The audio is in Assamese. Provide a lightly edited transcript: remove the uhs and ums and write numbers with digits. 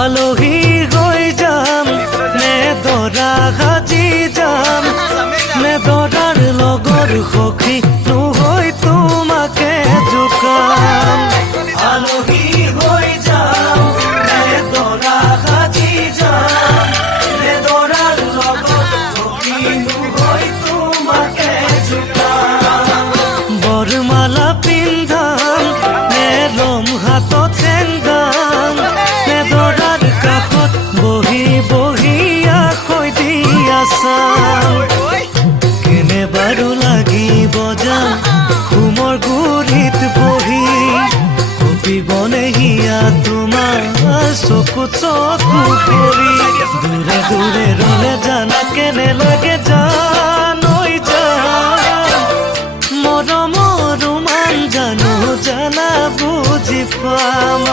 আলহী হৈ যাম নে দৰা সাজি যাম নে দৰাৰ লগৰ সখী নহৈ তোমাকে জোকাম আলহী হৈ যাম নে দৰা সাজি যাম নে দৰাৰ লগৰ সখী নহৈ তোমাকে জোকাম বৰমালা পিন্ধাম নে লম হাতত চেংগাম নে দৰাৰ কাষত বহি বহি আখৈ দি আছাম কেনে বাৰু লাগিব যাম ঘুমৰ গুৰিত বহি কপিবনে হিয়া তোমাৰ চকুত চকু পৰি দূৰে দূৰে ৰলে জানা কেনে লাগে জানৈ যাম মৰমৰ ৰোমান জানো জানা বুজি পাম